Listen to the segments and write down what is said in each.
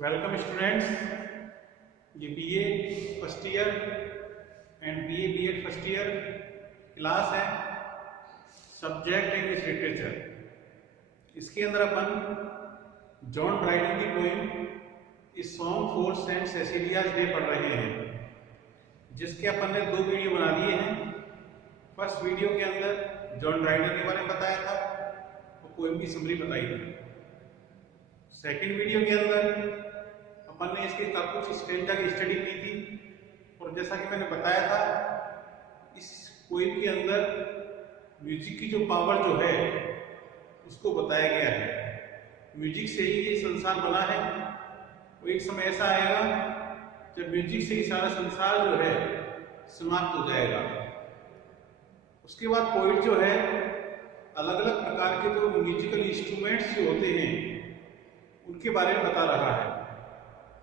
Welcome students. ये BA first year and BEd first year class है। Subject English literature. इसके अंदर अपन जॉन ड्राइडन की poem a song for Saint Cecilia's day पढ़ रहे हैं, जिसके अपन ने 2 वीडियो बना दिए हैं। फर्स्ट वीडियो के अंदर जॉन ड्राइडन के बारे में बताया था और पोइम की समरी बताई थी। सेकंड वीडियो के अंदर अपन ने इसके कुछ स्टेंजा की स्टडी की थी और जैसा कि मैंने बताया था, इस पोइम के अंदर म्यूजिक की जो पावर जो है उसको बताया गया है। म्यूजिक से ही ये संसार बना है। वो एक समय ऐसा आएगा जब म्यूजिक से ही सारा संसार जो है समाप्त हो जाएगा। उसके बाद पोइट जो है अलग अलग प्रकार के जो म्यूजिकल इंस्ट्रूमेंट्स जो होते हैं उनके बारे में बता रहा है।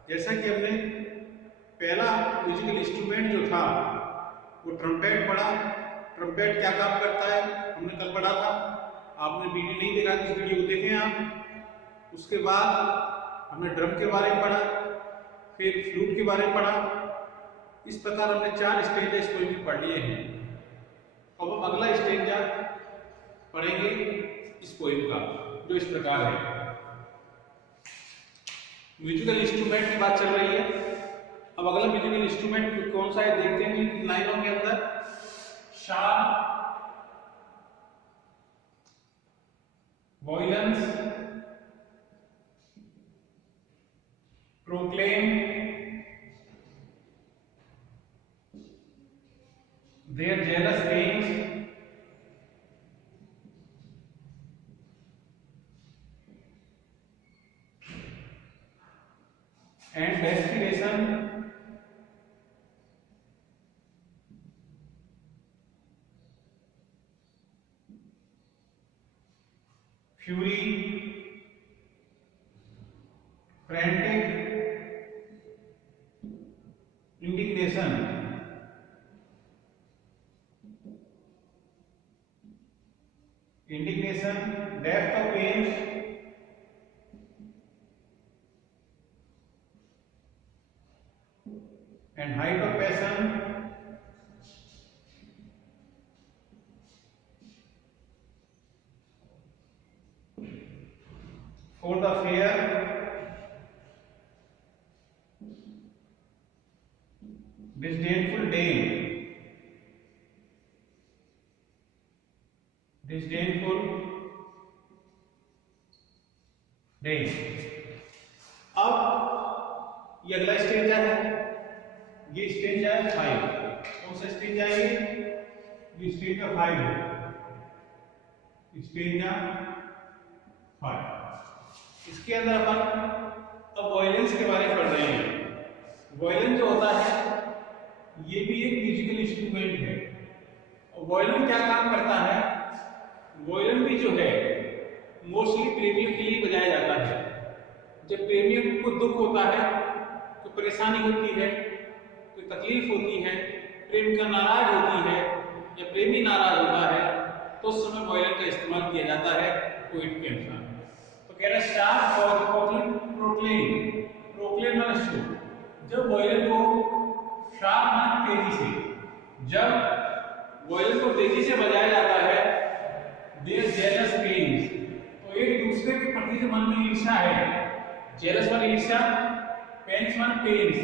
जैसा कि हमने पहला म्यूजिकल इंस्ट्रूमेंट जो था वो ट्रम्पेट पढ़ा। ट्रम्पेट क्या काम करता है हमने कल पढ़ा था। आपने वीडियो नहीं देखा तो इस वीडियो को देखें आप। उसके बाद हमने ड्रम के बारे में पढ़ा, फिर फ्लूट के बारे में पढ़ा। इस प्रकार हमने 4 स्टेंजा इस पोइम में पढ़ लिए हैं। अब हम अगला स्टेंजा पढ़ेंगे इस पोइम का, जो इस प्रकार है। म्यूजिकल इंस्ट्रूमेंट की बात चल रही है। अब अगला म्यूजिकल इंस्ट्रूमेंट कौन सा है देखते हैं इन लाइनों के अंदर। Sharp, violence, proclaim, their jealous pains, and desperation, fury, frantic, indignation, depth of pains, and height of passion, for the fear, disdainful dame, अब ये अगला स्टेंजा है। ये स्टेंजा है 5। कौन सा स्टेंजा है ये स्टेंजा 5 है। स्टेंजा 5। इसके अंदर अपन अब वॉयलेंस के बारे में पढ़ रहे हैं। वॉयलिन जो होता है ये भी एक म्यूजिकल इंस्ट्रूमेंट है। और वॉयलिन क्या काम करता है, वॉयलिन भी जो है मोस्टली प्रेमियों के लिए बजाया जाता है। जब प्रेमियों को दुख होता है, तो परेशानी होती है, कोई तकलीफ होती है, प्रेमिका नाराज होती है या प्रेमी नाराज होता है, तो उस समय वॉयलिन का इस्तेमाल किया जाता है पोइट के अनुसार। तो कह रहा है शार्प और प्रोक्लेम। प्रोक्लेम माने शोर। जब वॉयलिन को शार्प माने तेजी से, जब वॉयलिन को तेजी से बजाया जाता है, देयर जेलस पेन्स, तो एक दूसरे के प्रति जो मन में ईर्ष्या है, जेलस माने ईर्ष्या, पेन्स माने पेन्स,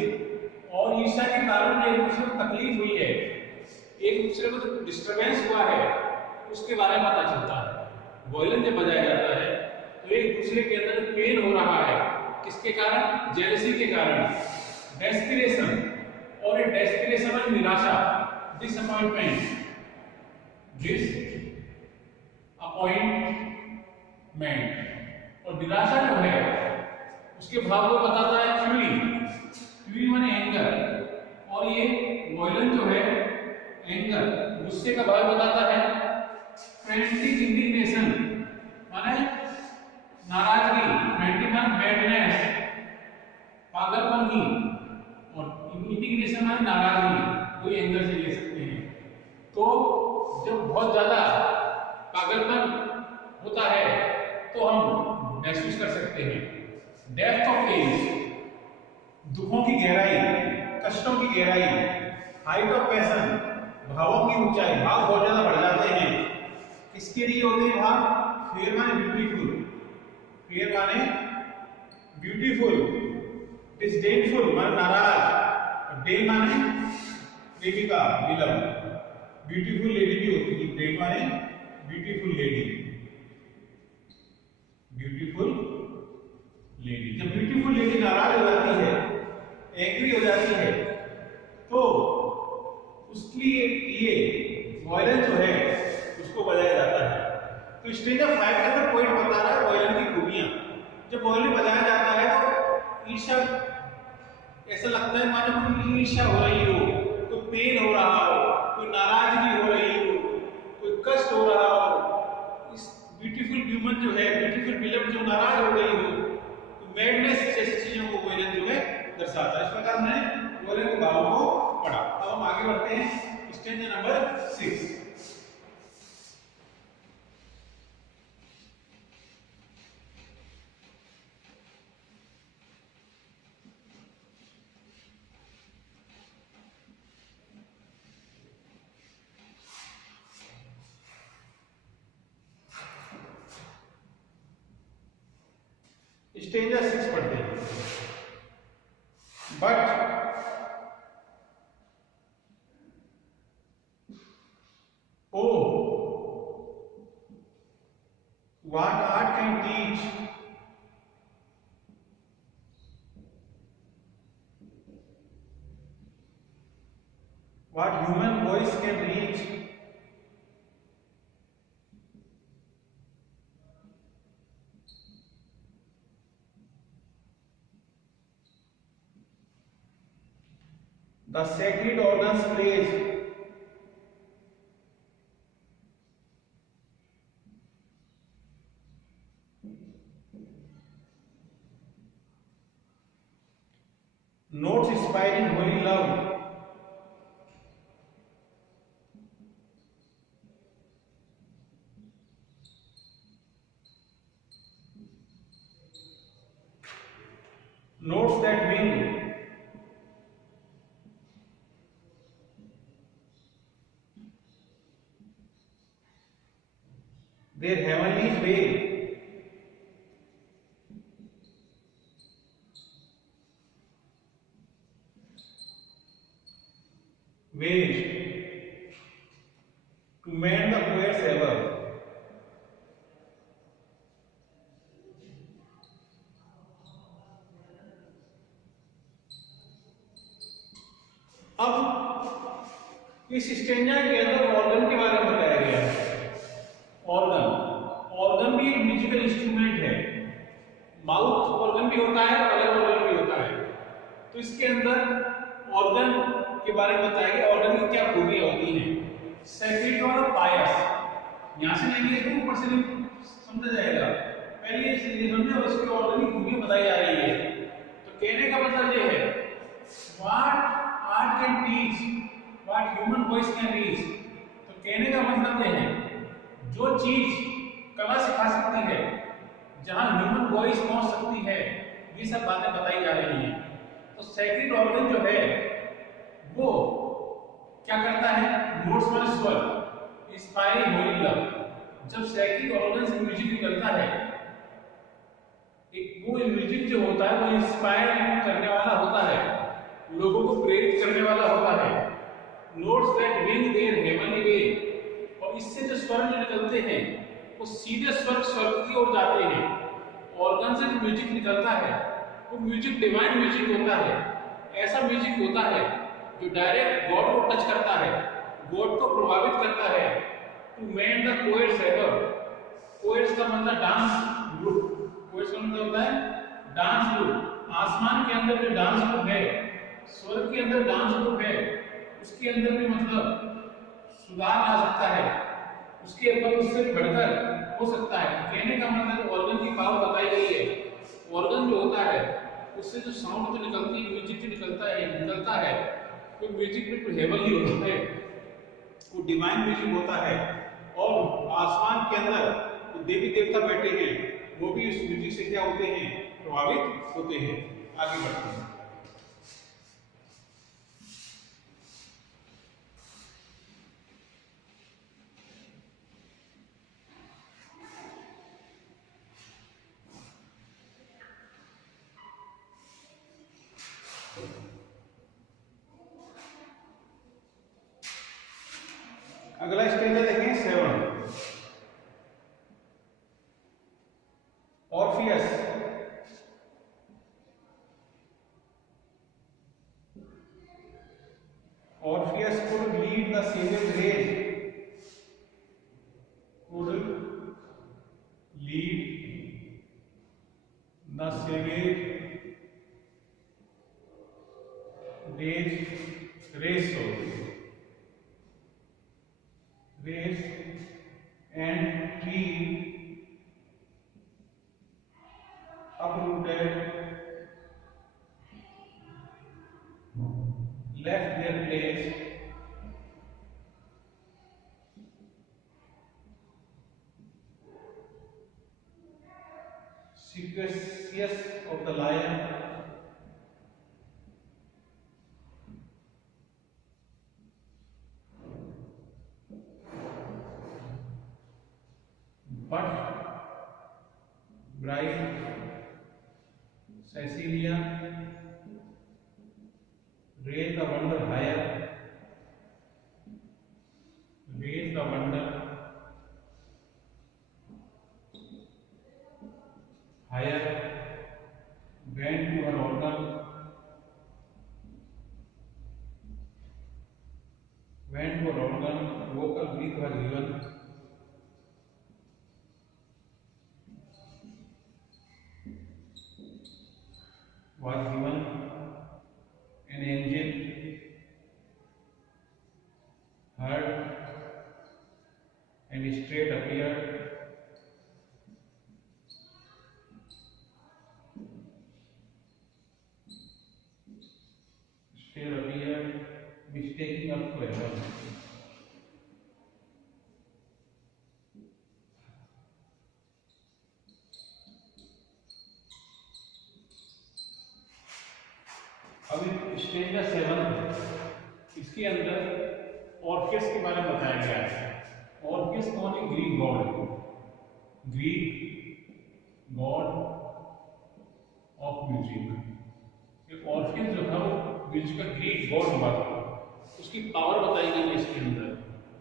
और ईर्ष्या के कारण एक दूसरे को तकलीफ हुई है, एक दूसरे को जो डिस्टरबेंस हुआ है उसके बारे में पता चलता है। वॉयलिन जब बजाया जाता है तो एक दूसरे के अंदर पेन हो रहा है, किसके कारण, जेलसी के कारण। डेस्पिरेशन, और ये डेस्पिरेशन में निराशा, डिसअपॉइंटमेंट, और निराशा जो है उसके भाव को बताता है फ्यूरी। फ्यूरी माने एंगर, और ये वॉयलेंस जो है एंगर, गुस्से का भाव बताता है। फ्रेनेटिक इंडिग्नेशन माने नाराजगी, फ्रेनेटिक माने मैडनेस, पागलपन की, और इंडिग्नेशन माने नाराजगी, कोई एंगर से ले सकते हैं। तो जब बहुत ज्यादा पागलपन होता है तो हम महसूस कर सकते हैं। डेप्थ ऑफ पेन, दुखों की गहराई, कष्टों की गहराई, हाइट ऑफ पैशन, भावों की ऊंचाई, भाव बहुत ज्यादा बढ़ जाते हैं। किसके लिए होते हैं भाव? फेयर माने ब्यूटीफुल, फेयर माने ब्यूटीफुल, डिस्डेनफुल माने नाराज, डे माने प्रेमिका विलम, ब्यूटीफुल लेडी भी होती है, डे माने ब्यूटीफुल लेडी, ब्यूटीफुल लेडी। जब ब्यूटीफुल लेडी नाराज हो जाती है, एंग्री हो जाती है, तो उसके लिए वॉयलेंस जो है उसको बजाया जाता है। तो स्टेज ऑफ 5 के अंदर पॉइंट बता रहा है वॉयलेंस की खूबियां। जब वॉयलिन बजाया जाता है तो ईर्ष्या, ऐसा लगता है मानो कोई ईर्ष्या हो रही हो, कोई पेन हो रहा हो, कोई नाराजगी हो रही हो, कोई कष्ट हो रहा हो। इस ब्यूटीफुल ह्यूमन जो है, ब्यूटीफुल विलन जो नाराज हो गई हो, तो मैडनेस जैसी चीजों को वॉयलिन जो है दर्शाता है। इस प्रकार मैंने वॉयलिन के भावों को पढ़ा। अब हम आगे बढ़ते हैं स्टेज नंबर 6। स्टेंजा 6 पढ़ते हैं। But O what art can teach, what human voice can reach, the sacred organs plays, notes inspiring holy love, notes that wing, their heavenly way, waste to mend the poet's ever. अब इस stanza के अंदर organ के बारे में बताया गया है। ऑर्गन भी एक म्यूजिकल इंस्ट्रूमेंट है। माउथ ऑर्गन भी होता है और अलग ऑर्गन भी होता है। तो इसके अंदर ऑर्गन के बारे में बताया गया। ऑर्गन की क्या खूबियां होती हैं? सेक्रेट और पायस, यहां से लेंगे तो ऊपर से समझा जाएगा। पहले ये समझे और इसके ऑर्गन की खूबियां बताई जा रही है। तो कहने का मतलब ये है, what art can teach, what human voice can reach. तो कहने का मतलब ये है, जो चीज कला सिखा सकती है, जहां ह्यूमन वॉइस पहुंच सकती है, ये सब बातें बताई जा रही हैं। तो सेक्रेट ऑर्गन जो है वो क्या करता है? नोट्स वाले स्वर, इंस्पायरिंग होली लव। जब सेक्रेट ऑर्गन से म्यूजिक निकलता है, एक वो म्यूजिक जो होता है वो इंस्पायर करने वाला होता है, लोगों को प्रेरित करने वाला होता है। Notes that win their heavenly way, और इससे जो स्वर जो निकलते हैं वो सीधे स्वर्ग की ओर जाते हैं। ऑर्गन से जो म्यूजिक निकलता है वो म्यूजिक डिवाइन म्यूजिक होता है। ऐसा म्यूजिक होता है जो डायरेक्ट गॉड को टच करता है, गॉड को प्रभावित करता है। To mend the poets ever, poets का मतलब डांस ग्रुप, पोएट्स का मतलब होता है डांस ग्रुप। आसमान के अंदर जो डांस ग्रुप है, स्वर्ग के अंदर डांस ग्रुप है, उसके अंदर भी मतलब सुधार आ सकता है, उसके ऊपर उससे बढ़कर हो सकता है। कहने का मतलब ऑर्गन की पावर बताई गई है। ऑर्गन जो होता है उससे जो साउंड जो निकलती है, म्यूजिक जो निकलता है वो म्यूजिक बिल्कुल हेवनली होता है, वो डिवाइन म्यूजिक होता है। और आसमान के अंदर जो देवी देवता बैठे हैं वो भी उस म्यूजिक से क्या होते हैं? प्रभावित होते हैं। आगे बढ़ते हैं। अगला स्टेज है देखें 7, Orpheus. Orpheus could lead the savage race, could lead the savage race and tree uprooted left their place Sequentius of the lion but bride Cecilia raised the wonder higher, raised the wonder higher, went to her organ, vocal breath was given, an angel heard and straight appeared, mistaking up to heaven. अभी stage 7 इसके अंदर Orpheus के बारे में बताया गया है। Orpheus कौन है? Greek God of music. Orpheus जो था वो म्यूजिक का ग्रीक गॉड हुआ था, उसकी पावर बताई गई है इसके अंदर।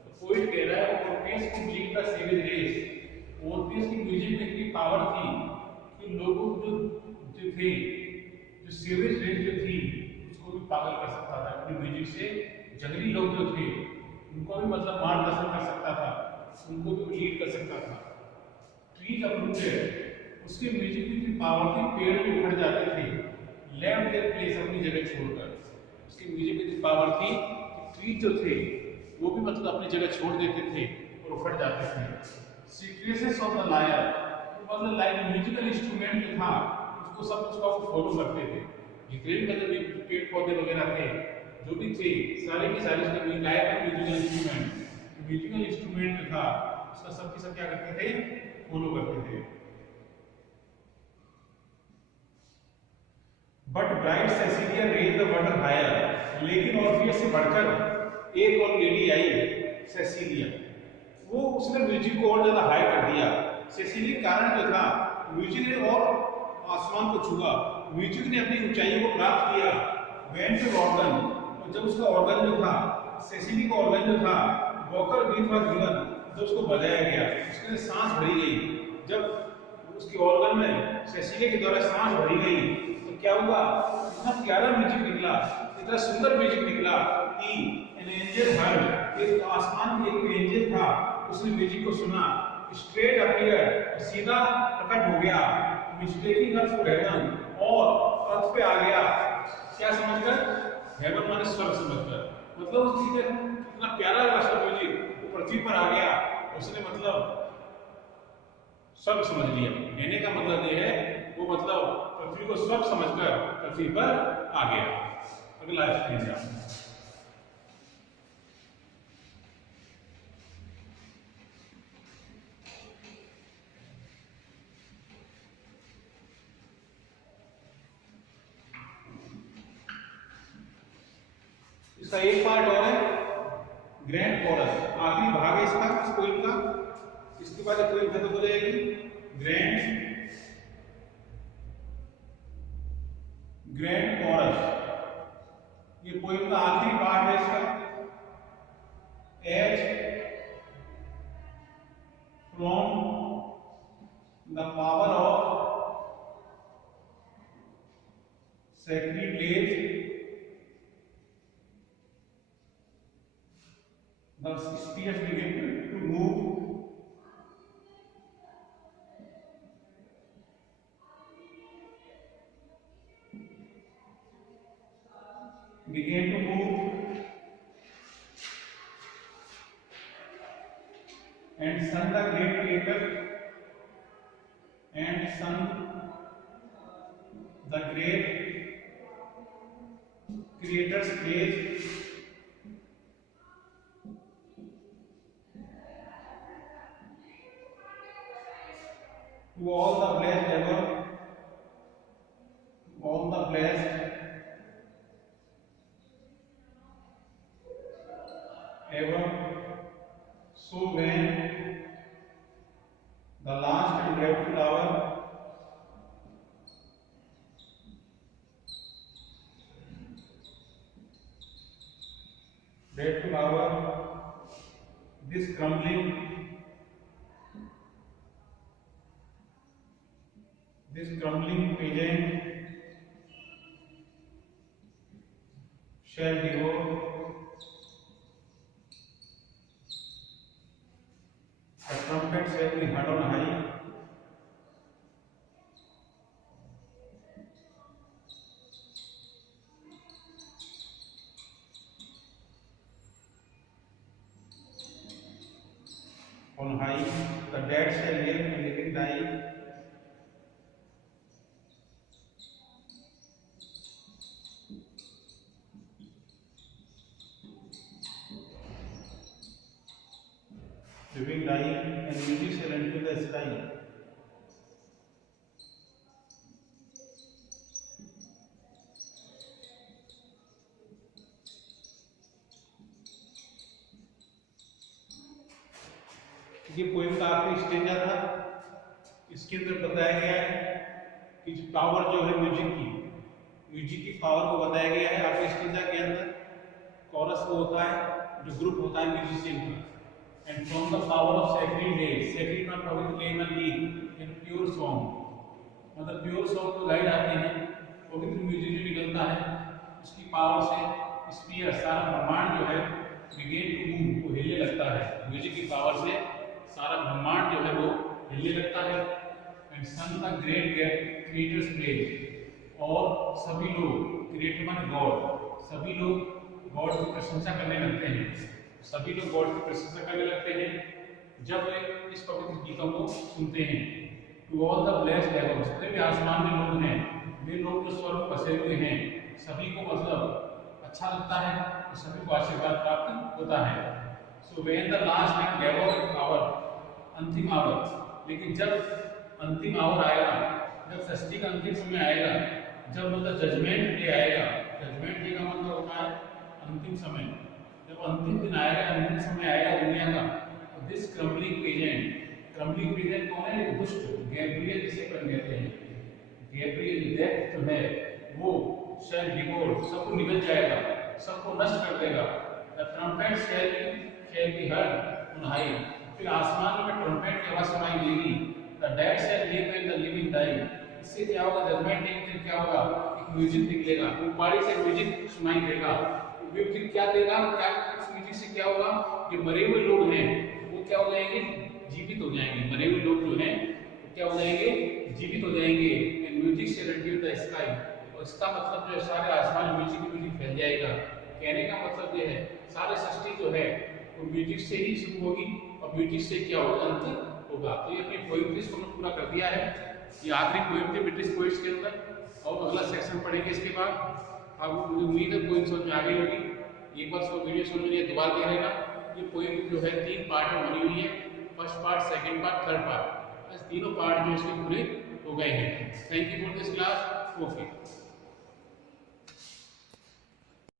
तो पोएट कह रहा है ऑर्फियस की म्यूजिक का सेवेज रेस, ऑर्फियस की म्यूजिक में इतनी पावर थी कि लोगों जो थे, जो सेवेज रेस जो थी उसको भी पागल कर सकता था अपनी म्यूजिक से। जंगली लोग जो थे उनको भी मतलब मार्गदर्शन कर सकता था, उनको भी लीड कर सकता था। ट्रीज अपरूटेड, उसकी म्यूजिक में इतनी पावर थी, पेड़ भी उखड़ जाते थे, लेफ्ट देयर प्लेस, अपनी जगह छोड़कर। उसकी म्यूजिक में इतनी पावर थी कि ट्रीज जो थे वो भी मतलब अपनी जगह छोड़ देते थे और उखड़ जाते थे। सीक्रेटनेस ऑफ द लायर, मतलब लाइक म्यूजिकल इंस्ट्रूमेंट जो था उसको सब कुछ को फॉलो करते थे। जितने भी मतलब पेड़ पौधे वगैरह थे जो भी थे सारे के सारे उसके लायर म्यूजिकल इंस्ट्रूमेंट जो था उसका सब के सब क्या करते थे? फॉलो करते थे। But bright Cecilia raised the wonder higher, लेकिन ऑर्फियस से बढ़कर एक और लेडी आई सेसिलिया, वो उसने म्यूजिक को और ज्यादा हाई कर दिया। सेसिलिया कारण जो था म्यूजिक ने और आसमान को छुआ, म्यूजिक ने अपनी ऊंचाई को प्राप्त किया। वेंट टू ऑर्गन, और जब उसका ऑर्गन जो था सेसिली का ऑर्गन जो था वोकल ब्रीथ वाज गिवन, जब उसको बजाया गया उसके सांस भरी गई। जब उसके ऑर्गन में सेसिली के द्वारा सांस भरी गई तो क्या हुआ? इतना प्यारा म्यूजिक निकला, इतना सुंदर म्यूजिक निकला कि एन एंजल हर्ड, एक आसमान में एक एंजल था, उसने म्यूजिक को सुना, स्ट्रेट अपीयर, सीधा प्रकट हो गया, मिस्टेकिंग अर्थ फॉर हेवन, और अर्थ पे आ गया। क्या समझकर? हेवन माने स्वर्ग समझकर। मतलब उस चीज इतना प्यारा रास्ता म्यूजिक वो पृथ्वी पर आ गया, उसने मतलब स्वर्ग समझ लिया। कहने का मतलब ये है वो मतलब पृथ्वी को स्वर्ग समझकर पृथ्वी पर आ गया। अगला स्टेज है इसका एक पार्ट और है ग्रैंड कोरस, आखिरी भाग है इसका, इस पोएम का। इसके बाद पोएम खत्म हो जाएगी। ग्रैंड कोरस, ये पोएम का आखिरी पार्ट है इसका। As from the power of sacred lays, the spheres begin to move. Began to move, and Sun, the great creator, and Sun, the great creator's praise to all the blessed ever, all the blessed ever. So when the last and dreadful hour this crumbling pageant shall devour. The trumpet shall be heard on high. On high, the dead shall live and living die. Living die, and music shall enter the sky. ये poem का आखिरी stanza था। इसके अंदर बताया गया है कि पावर जो है म्यूजिक की पावर को बताया गया है। आखिरी स्टेंजा के अंदर कोरस वो होता है जो ग्रुप होता है म्यूजिशियन का। And from the power of sacred days, sacred में पवित्र लेन में लीड इन प्योर सॉन्ग, मतलब प्योर सॉन्ग को गाइड आते हैं, पवित्र म्यूजिक जो निकलता है उसकी पावर से स्फीयर सारा ब्रह्मांड जो है बिगेन टू मूव, वो हिलने लगता है। म्यूजिक की पावर से सारा ब्रह्मांड जो है वो हिलने लगता है। And sung the great creators praise, और सभी लोग क्रिएटर माने गॉड, सभी लोग गॉड की प्रशंसा करने लगते हैं। सभी लोग गॉड की प्रशंसा करने लगते हैं जब इस पवित्र गीतों को सुनते हैं। To all the blessed heavens, जितने भी आसमान में लोग हैं, वे लोग जो स्वर्ग में बसे हुए हैं, सभी को मतलब अच्छा लगता है और सभी को आशीर्वाद प्राप्त होता है। So when the last and develop hour, अंतिम आवर, लेकिन जब अंतिम आवर आएगा, जब सृष्टि का अंतिम समय आएगा, जब मतलब जजमेंट डे आएगा, जजमेंट डे का मतलब होता है अंतिम समय, जब अंतिम दिन आएगा, अंतिम समय आएगा दुनिया का, दिस क्रम्बलिंग पेजेंट कौन है? दुष्ट गैब्रियल जिसे कहते हैं, गैब्रियल दैट जो है वो शैल डिवोर, सबको निगल जाएगा, सबको नष्ट कर देगा। The trumpet shall be heard on high, फिर आसमान में ट्रम्पेट की आवाज सुनाई देगी। The dead shall live and the living die, इससे क्या होगा? जजमेंट डे के दिन क्या होगा? एक म्यूजिक निकलेगा, ऊपरी से म्यूजिक सुनाई देगा। म्यूजिक क्या देगा? क्या उस म्यूजिक से क्या होगा? कि मरे हुए लोग हैं वो क्या हो जाएंगे? जीवित हो जाएंगे। मरे हुए लोग जो हैं वो क्या हो जाएंगे? जीवित हो जाएंगे। एंड म्यूजिक से रेडियो द स्काई, और इसका मतलब जो है सारे आसमान में म्यूजिक फैल जाएगा। कहने का मतलब ये है सारे सृष्टि जो है वो म्यूजिक से ही शुरू होगी और म्यूजिक से क्या होगा? अंत होगा। तो ये अपनी पोएट्री को पूरा कर दिया है। ये आखिरी पोएम थी ब्रिटिश पोइट्स के अंदर, और अगला सेक्शन पढ़ेंगे इसके बाद। अब मुझे उम्मीद है पोएम समझ में आ गई होगी। एक बार वीडियो समझ में दोबारा दे रहेगा। ये पोएम जो है 3 पार्ट में बनी हुई है, first part, second part, third part, बस तीनों पार्ट जो इसके पूरे हो गए हैं। Thank you for this class. Okay.